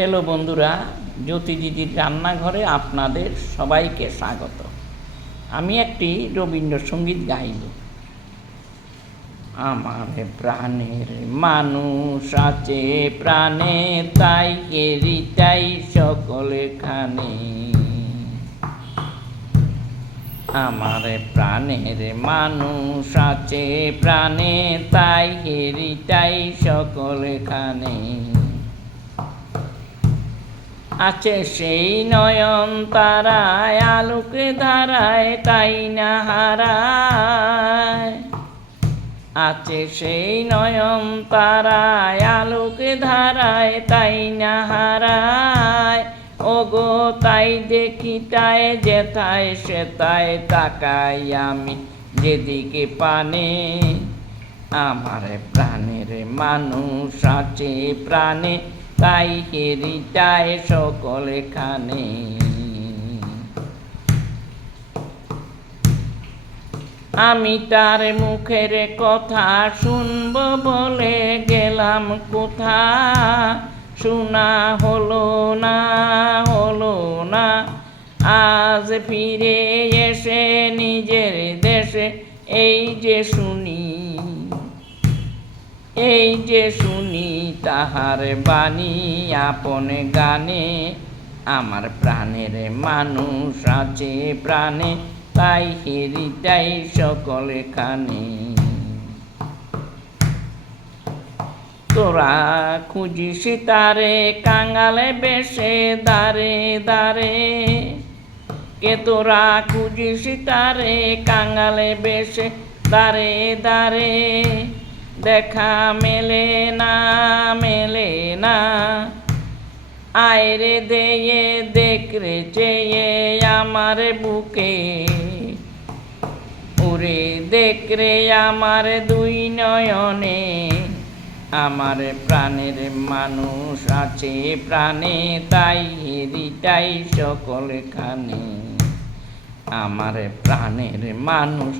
Hello বন্ধুরা, জ্যোতিদিদির রান্নাঘরে আপনাদের সবাইকে স্বাগত। আমি একটি রবীন্দ্রসঙ্গীত গাইব। আমার প্রাণের মানুষ আছে প্রাণে, তাই এরিটাই সকলখানে। আমার প্রাণের মানুষ আছে প্রাণে, তাই এরিটাই সকলখানে। আছে সেই নয়ন তারায় আলোকে ধারায়, তাই না হারায়। আছে সেই নয়ন তারায় আলোকে ধারায়, তাই না হারায়। ওগো তাই দেখি তাই যেথায় সেথায় তাকাই আমি যেদিকে পানে। আমার প্রাণের মানুষ আছে প্রাণে, তাই হেরিটায় সকলখানে। আমি তার মুখের কথা শুনব বলে গেলাম কোথা, শোনা হলো না হলো না। আজ ফিরে এসে নিজের দেশে এই যে শুনি, এই যে শুনি তাহার বাণী আপন গানে। আমার প্রাণের মানুষ আছে প্রাণে, তাই হেরিটাই সকলখানে। তোরা খুঁজিস তারে কাঙালে বেশে দারে দারে, কে তোরা খুঁজিস তারে কাঙালে বেশে দারে দারে। দেখা মেলে না মেলে না, আয়রে দেয়ে দেখরে চেয়ে আমার বুকে। ওরে দেখরে আমার দুই নয়নে, আমার প্রাণের মানুষ আছে প্রাণে, তাই হেরিটাই সকলখানে। আমার প্রাণের মানুষ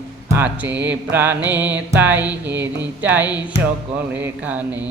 আছে প্রাণে, তাই হেরিটাই সকলখানে।